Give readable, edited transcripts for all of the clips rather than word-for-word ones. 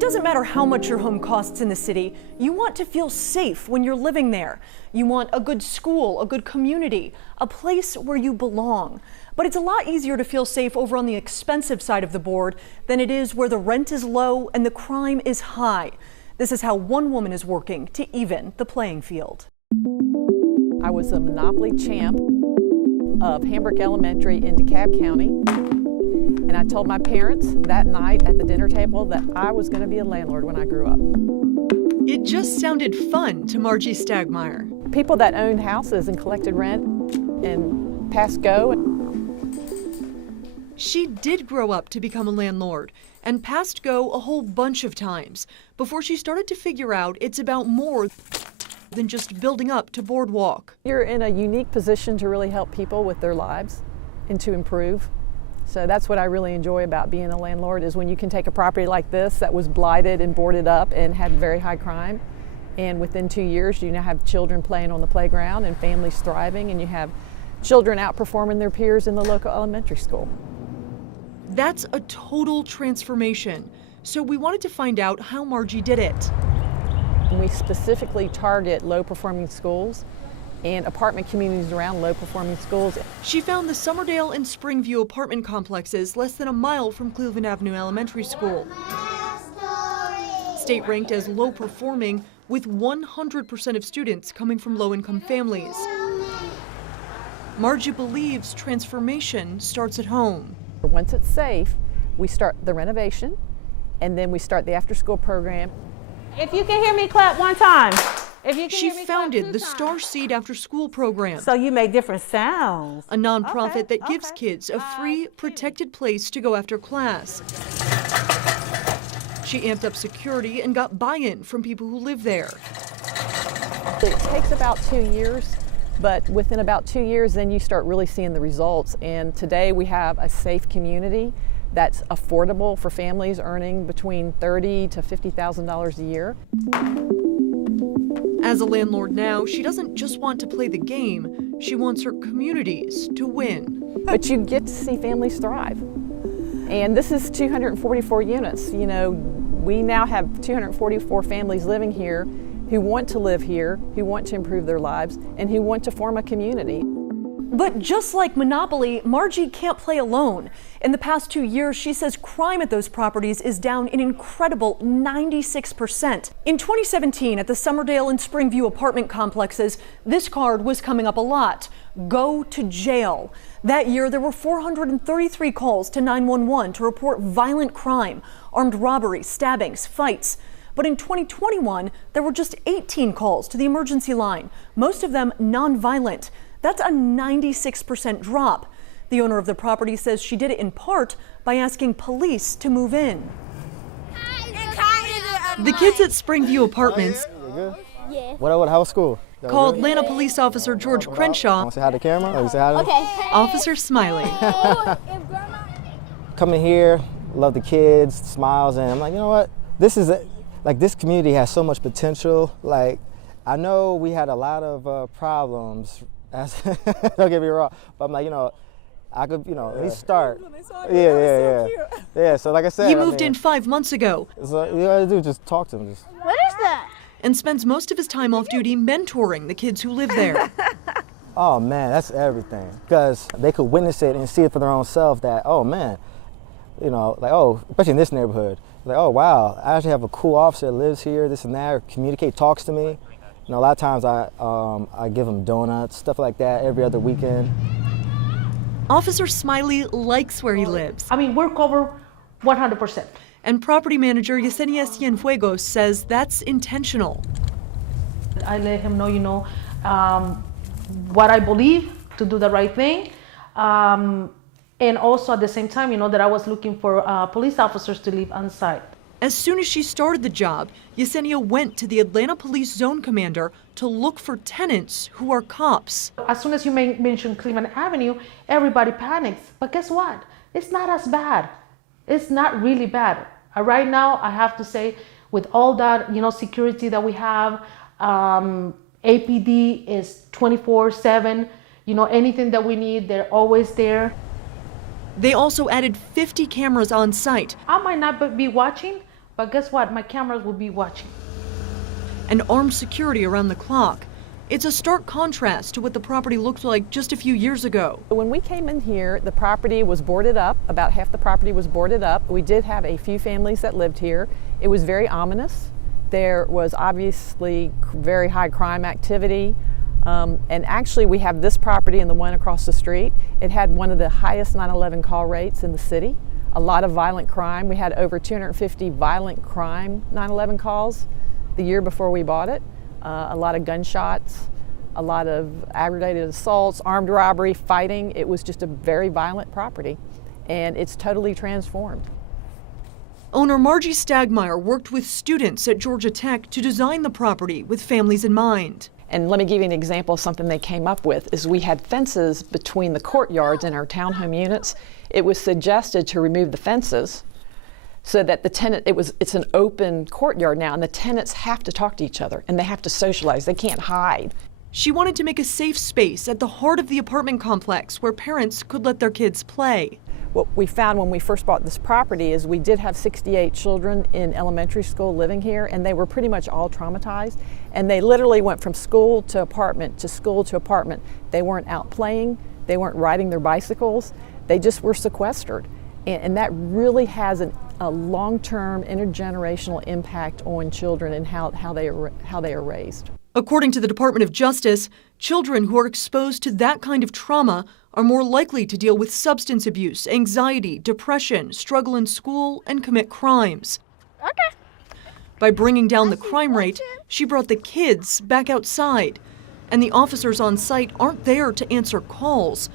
It doesn't matter how much your home costs in the city, you want to feel safe when you're living there. You want a good school, a good community, a place where you belong. But it's a lot easier to feel safe over on the expensive side of the board than it is where the rent is low and the crime is high. This is how one woman is working to even the playing field. I was a Monopoly champ of Hamburg Elementary in DeKalb County. And I told my parents that night at the dinner table that I was going to be a landlord when I grew up. It just sounded fun to Margie Stagmeyer. People that owned houses and collected rent and passed go. She did grow up to become a landlord and passed go a whole bunch of times before she started to figure out it's about more than just building up to Boardwalk. You're in a unique position to really help people with their lives and to improve. So that's what I really enjoy about being a landlord, is when you can take a property like this that was blighted and boarded up and had very high crime, and within 2 years you now have children playing on the playground and families thriving, and you have children outperforming their peers in the local elementary school. That's a total transformation. So we wanted to find out how Margie did it. We specifically target low-performing schools and apartment communities around low-performing schools. She found the Summerdale and Springview apartment complexes less than a mile from Cleveland Avenue Elementary School. State ranked as low-performing, with 100% of students coming from low-income families. Margie believes transformation starts at home. Once it's safe, we start the renovation, and then we start the after-school program. If you can hear me, clap one time. If you can She hear me, founded clap the 2 times. Starseed after-school program, So you make different sounds. a nonprofit that gives okay. kids a free, protected place to go after class. She amped up security and got buy-in from people who live there. It takes about 2 years, but within about 2 years, then you start really seeing the results. And today we have a safe community that's affordable for families earning between $30,000 to $50,000 a year. As a landlord now, she doesn't just want to play the game, she wants her communities to win. But you get to see families thrive. And this is 244 units. You know, we now have 244 families living here who want to live here, who want to improve their lives, and who want to form a community. But just like Monopoly, Margie can't play alone. In the past 2 years, she says crime at those properties is down an incredible 96%. In 2017, at the Summerdale and Springview apartment complexes, this card was coming up a lot: go to jail. That year, there were 433 calls to 911 to report violent crime, armed robberies, stabbings, fights. But in 2021, there were just 18 calls to the emergency line, most of them nonviolent. That's a 96% drop. The owner of the property says she did it in part by asking police to move in. The kids at Springview Apartments How was school? called Atlanta police officer George Crenshaw Want to say hi to the camera? Or you say hi to them? Officer Smiley. Coming here, love the kids, smiles, and I'm like, you know what? This community has so much potential. Like, I know we had a lot of problems. Don't get me wrong, but I'm like, I could, at least start. Yeah. So like I said, He moved in 5 months ago So you gotta do is just talk to them. What is that? and spends most of his time off duty mentoring the kids who live there. Oh man, that's everything. Because they could witness it and see it for their own self. That especially in this neighborhood, like, oh wow, I actually have a cool officer that lives here, this and that, or communicate, talks to me. A lot of times I give them donuts, stuff like that, every other weekend. Officer Smiley likes where he lives. I mean, we're covered 100%. And property manager Yesenia Cienfuegos says that's intentional. I let him know, what I believe, to do the right thing. And also at the same time, that I was looking for police officers to live on site. As soon as she started the job, Yesenia went to the Atlanta Police Zone Commander to look for tenants who are cops. As soon as you mention Cleveland Avenue, everybody panics. But guess what? It's not as bad. It's not really bad. Right now, I have to say, with all that, security that we have, APD is 24/7. Anything that we need, they're always there. They also added 50 cameras on site. I might not be watching, But guess what? My cameras will be watching. And armed security around the clock. It's a stark contrast to what the property looked like just a few years ago. When we came in here, the property was boarded up. About half the property was boarded up. We did have a few families that lived here. It was very ominous. There was obviously very high crime activity. And actually we have this property and the one across the street. It had one of the highest 9/11 call rates in the city. A lot of violent crime. We had over 250 violent crime 9/11 calls the year before we bought it. A lot of gunshots, a lot of aggravated assaults, armed robbery, fighting. It was just a very violent property, and it's totally transformed. Owner Margie Stagmeyer worked with students at Georgia Tech to design the property with families in mind. And let me give you an example of something they came up with. Is we had fences between the courtyards and our townhome units. It was suggested to remove the fences so that the tenant, it's an open courtyard now, and the tenants have to talk to each other and they have to socialize. They can't hide. She wanted to make a safe space at the heart of the apartment complex where parents could let their kids play. What we found when we first bought this property is we did have 68 children in elementary school living here, and they were pretty much all traumatized. And they literally went from school to apartment to school to apartment. They weren't out playing, they weren't riding their bicycles, they just were sequestered. And that really has a long-term intergenerational impact on children and how they are raised. According to the Department of Justice, children who are exposed to that kind of trauma are more likely to deal with substance abuse, anxiety, depression, struggle in school, and commit crimes. Okay. By bringing down the crime rate, she brought the kids back outside. And the officers on site aren't there to answer calls.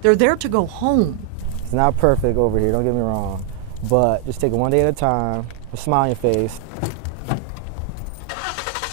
They're there to go home. It's not perfect over here, don't get me wrong, but just take it one day at a time, a smile on your face,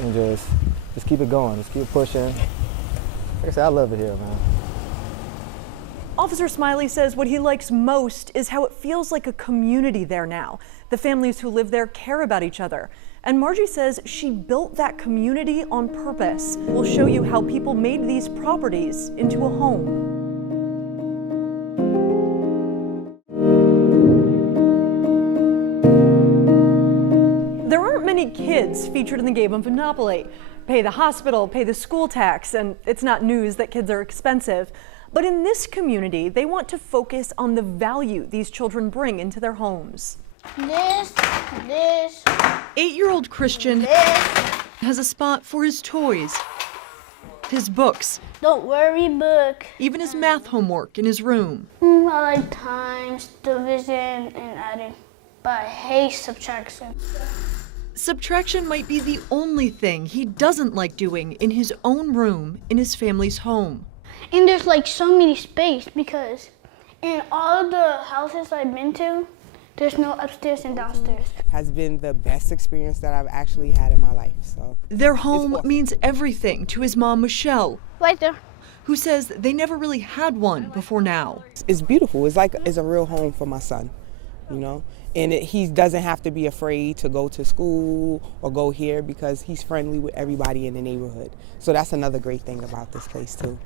and just keep it going, just keep pushing. Like I said, I love it here, man. Officer Smiley says what he likes most is how it feels like a community there now. The families who live there care about each other. And Margie says she built that community on purpose. We'll show you how people made these properties into a home. There aren't many kids featured in the game of Monopoly. Pay the hospital, pay the school tax, and it's not news that kids are expensive. But in this community, they want to focus on the value these children bring into their homes. This. 8-year-old Christian has a spot for his toys, his books, Don't worry, book. even his math homework in his room. I like times, division, and adding, but I hate subtraction. Subtraction might be the only thing he doesn't like doing in his own room in his family's home. And there's like so many space because in all the houses I've been to, there's no upstairs and downstairs. Has been the best experience that I've actually had in my life. So Their home means everything to his mom, Michelle, Right there. who says they never really had one before now. it's beautiful. It's a real home for my son, you know. And he doesn't have to be afraid to go to school or go here because he's friendly with everybody in the neighborhood. So that's another great thing about this place too.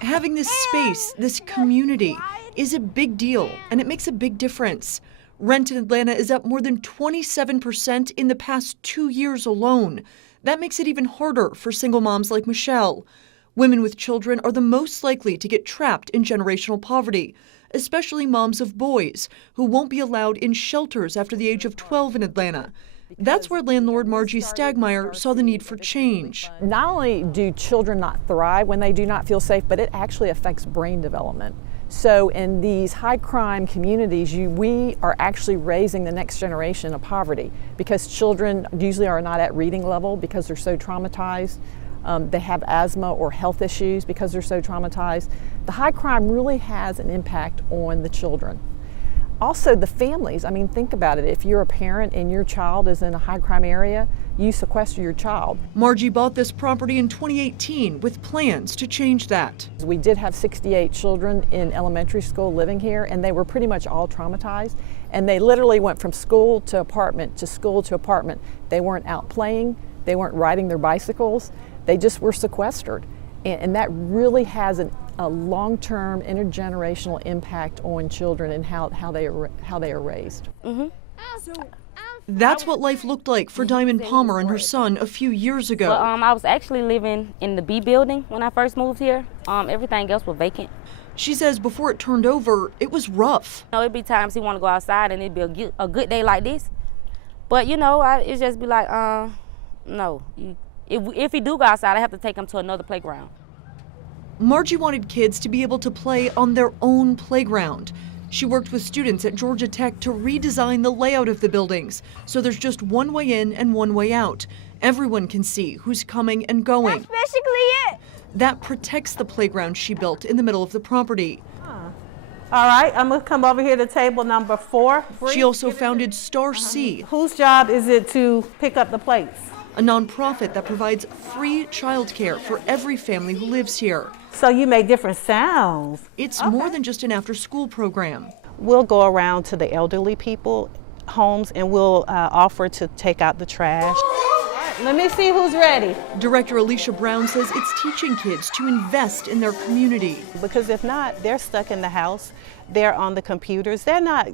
Having this space, this community, is a big deal, and it makes a big difference. Rent in Atlanta is up more than 27% in the past 2 years alone. That makes it even harder for single moms like Michelle. Women with children are the most likely to get trapped in generational poverty, especially moms of boys who won't be allowed in shelters after the age of 12 in Atlanta. That's where landlord Margie Stagmeyer saw the need for change. Not only do children not thrive when they do not feel safe, but it actually affects brain development. So in these high crime communities, we are actually raising the next generation of poverty because children usually are not at reading level because they're so traumatized. They have asthma or health issues because they're so traumatized. The high crime really has an impact on the children. Also the families, I mean, think about it. If you're a parent and your child is in a high crime area, you sequester your child. Margie bought this property in 2018 with plans to change that. We did have 68 children in elementary school living here, and they were pretty much all traumatized. And they literally went from school to apartment to school to apartment. They weren't out playing, they weren't riding their bicycles, they just were sequestered. And that really has a long-term intergenerational impact on children and how they are raised. Mm-hmm. So That's what life looked like for Diamond Palmer and her son a few years ago. Well, I was actually living in the B building when I first moved here. Everything else was vacant. She says before it turned over, it was rough. You know, it'd be times he want to go outside and it'd be a good day like this. But, you know, it'd just be like, no. If he do go outside, I have to take him to another playground. Margie wanted kids to be able to play on their own playground. She worked with students at Georgia Tech to redesign the layout of the buildings, so there's just one way in and one way out. Everyone can see who's coming and going. That's basically it. That protects the playground she built in the middle of the property. All right, I'm gonna come over here to table number 4. She also founded Star C, Whose job is it to pick up the plates? a nonprofit that provides free childcare for every family who lives here. So you make different sounds. It's more than just an after-school program. We'll go around to the elderly people homes and we'll offer to take out the trash. Let me see who's ready. Director Alicia Brown says it's teaching kids to invest in their community. Because if not, they're stuck in the house, they're on the computers, they're not,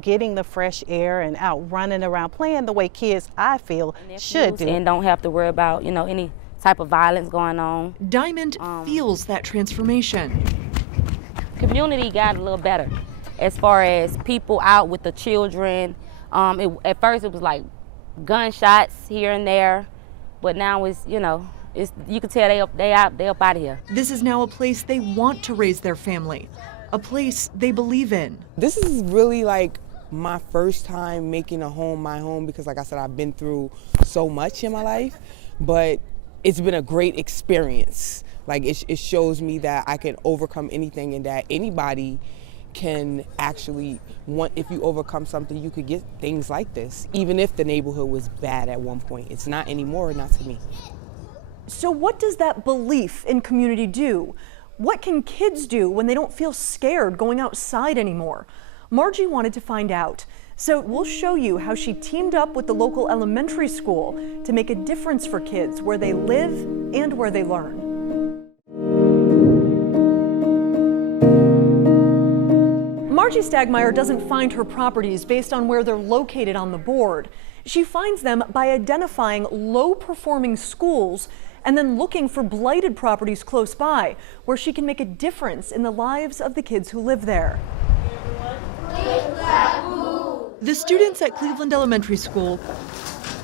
getting the fresh air and out running around playing the way kids, I feel, should do. And don't have to worry about, any type of violence going on. Diamond feels that transformation. Community got a little better as far as people out with the children. At first it was like gunshots here and there, but now it's, you can tell they up out of here. This is now a place they want to raise their family, a place they believe in. This is really like my first time making a home my home because, like I said, I've been through so much in my life, but it's been a great experience. Like it shows me that I can overcome anything and that anybody can actually if you overcome something, you could get things like this. Even if the neighborhood was bad at one point, it's not anymore, not to me. So what does that belief in community do? What can kids do when they don't feel scared going outside anymore? Margie wanted to find out. So we'll show you how she teamed up with the local elementary school to make a difference for kids where they live and where they learn. Margie Stagmeyer doesn't find her properties based on where they're located on the board. She finds them by identifying low-performing schools and then looking for blighted properties close by where she can make a difference in the lives of the kids who live there. The students at Cleveland Elementary School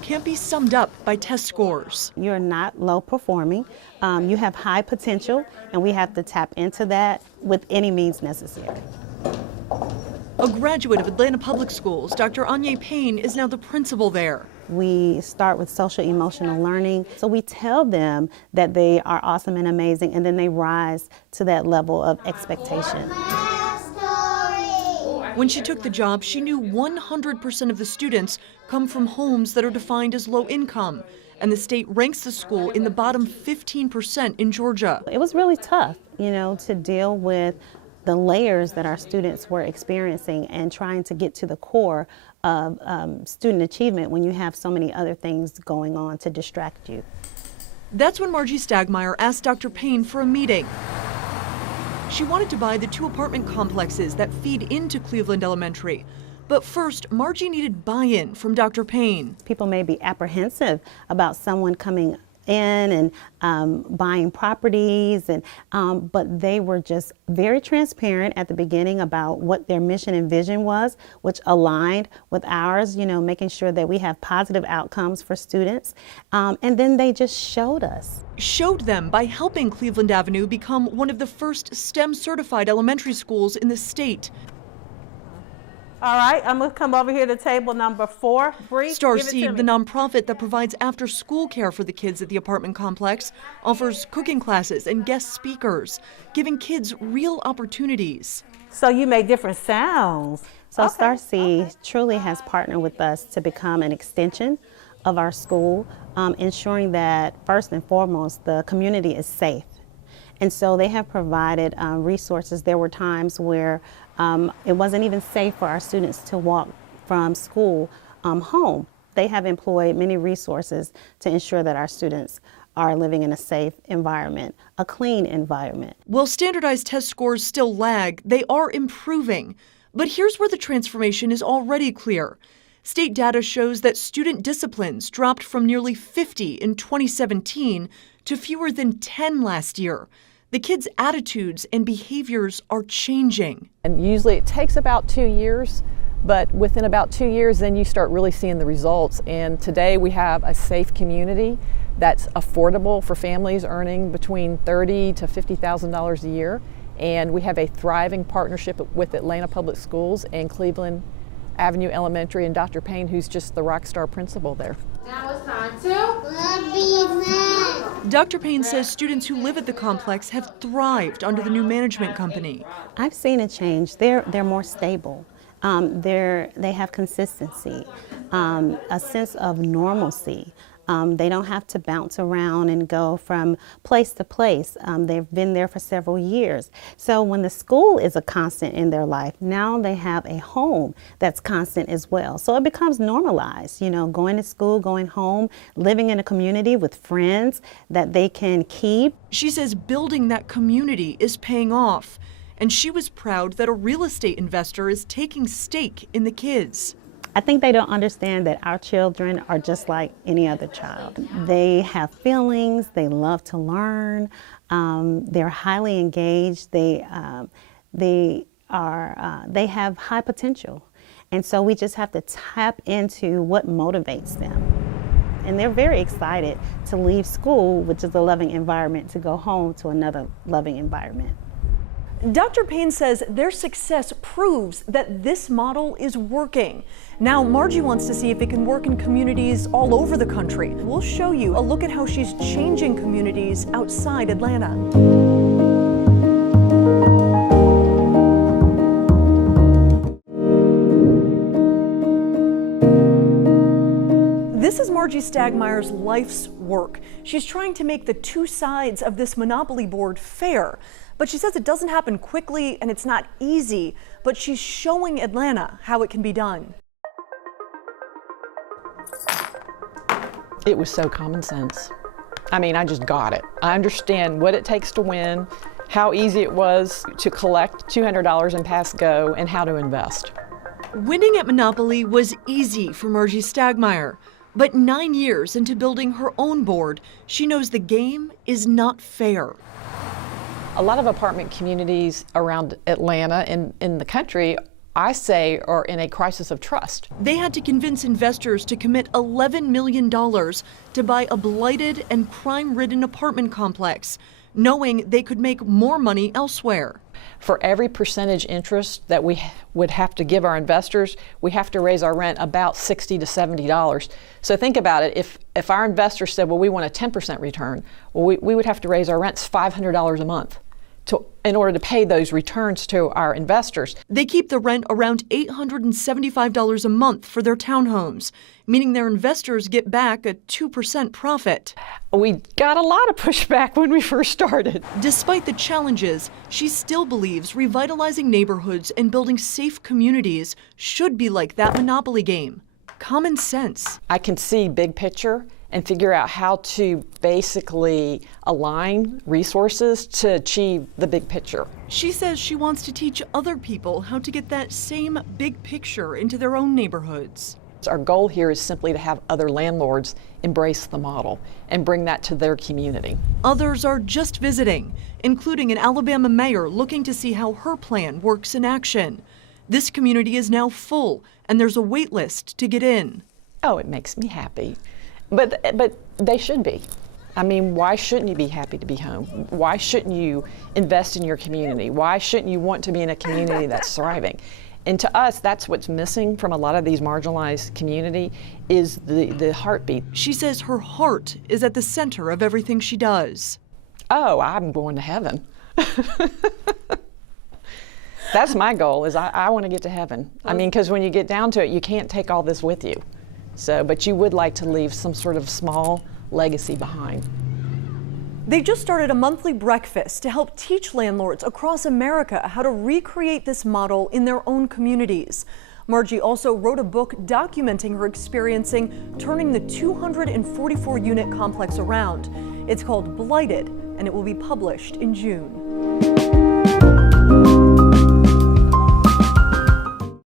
can't be summed up by test scores. You're not low performing, you have high potential, and we have to tap into that with any means necessary. A graduate of Atlanta Public Schools, Dr. Anya Payne is now the principal there. We start with social emotional learning. So we tell them that they are awesome and amazing, and then they rise to that level of expectation. When she took the job, she knew 100% of the students come from homes that are defined as low income, and the state ranks the school in the bottom 15% in Georgia. It was really tough, to deal with the layers that our students were experiencing and trying to get to the core of student achievement when you have so many other things going on to distract you. That's when Margie Stagmeyer asked Dr. Payne for a meeting. She wanted to buy the 2 apartment complexes that feed into Cleveland Elementary. But first, Margie needed buy-in from Dr. Payne. People may be apprehensive about someone coming in and buying properties, but they were just very transparent at the beginning about what their mission and vision was, which aligned with ours, making sure that we have positive outcomes for students. And then they just showed us. Showed them by helping Cleveland Avenue become one of the first STEM certified elementary schools in the state. All right, I'm gonna come over here to table number 4. Bree, Star give it to Seed, me. the nonprofit that provides after-school care for the kids at the apartment complex, offers cooking classes and guest speakers, giving kids real opportunities. So you make different sounds. So Star Seed truly has partnered with us to become an extension of our school, ensuring that first and foremost the community is safe. And so they have provided resources. There were times where it wasn't even safe for our students to walk from school home. They have employed many resources to ensure that our students are living in a safe environment, a clean environment. While standardized test scores still lag, they are improving. But here's where the transformation is already clear. State data shows that student disciplines dropped from nearly 50 in 2017 to fewer than 10 last year. The kids' attitudes and behaviors are changing. And usually it takes about 2 years, but within about 2 years, then you start really seeing the results. And today we have a safe community that's affordable for families earning between $30,000 to $50,000 a year. And we have a thriving partnership with Atlanta Public Schools and Cleveland Avenue Elementary, and Dr. Payne, who's just the rock star principal there. Now it's time to Dr. Payne says students who live at the complex have thrived under the new management company. I've seen a change. They're more stable. They have consistency, a sense of normalcy. They don't have to bounce around and go from place to place. They've been there for several years. So when the school is a constant in their life, now they have a home that's constant as well. So it becomes normalized, going to school, going home, living in a community with friends that they can keep. She says building that community is paying off, and she was proud that a real estate investor is taking stake in the kids. I think they don't understand that our children are just like any other child. They have feelings, they love to learn, they're highly engaged, they have high potential. And so we just have to tap into what motivates them. And they're very excited to leave school, which is a loving environment, to go home to another loving environment. Dr. Payne says their success proves that this model is working. Now Margie wants to see if it can work in communities all over the country. We'll show you a look at how she's changing communities outside Atlanta. This is Margie Stagmeyer's life's work. She's trying to make the two sides of this monopoly board fair. But she says it doesn't happen quickly and it's not easy, but she's showing Atlanta how it can be done. It was so common sense. I mean, I just got it. I understand what it takes to win, how easy it was to collect $200 in pass go, and how to invest. Winning at Monopoly was easy for Margie Stagmeyer, but 9 years into building her own board, she knows the game is not fair. A lot of apartment communities around Atlanta and in the country, I say, are in a crisis of trust. They had to convince investors to commit $11 million to buy a blighted and crime-ridden apartment complex, knowing they could make more money elsewhere. For every percentage interest that we would have to give our investors, we have to raise our rent about $60 to $70. So think about it, if our investors said, well, we want a 10% return, well, we would have to raise our rents $500 a month in order to pay those returns to our investors. They keep the rent around $875 a month for their townhomes, meaning their investors get back a 2% profit. We got a lot of pushback when we first started. Despite the challenges, she still believes revitalizing neighborhoods and building safe communities should be like that Monopoly game. Common sense. I can see big picture and figure out how to basically align resources to achieve the big picture. She says she wants to teach other people how to get that same big picture into their own neighborhoods. Our goal here is simply to have other landlords embrace the model and bring that to their community. Others are just visiting, including an Alabama mayor looking to see how her plan works in action. This community is now full, and there's a wait list to get in. Oh, it makes me happy. But they should be. I mean, why shouldn't you be happy to be home? Why shouldn't you invest in your community? Why shouldn't you want to be in a community that's thriving? And to us, that's what's missing from a lot of these marginalized community is the heartbeat. She says her heart is at the center of everything she does. Oh, I'm going to heaven. That's my goal, is I want to get to heaven. I mean, because when you get down to it, you can't take all this with you. So, but you would like to leave some sort of small legacy behind. They just started a monthly breakfast to help teach landlords across America how to recreate this model in their own communities. Margie also wrote a book documenting her experiencing turning the 244-unit complex around. It's called Blighted, and it will be published in June.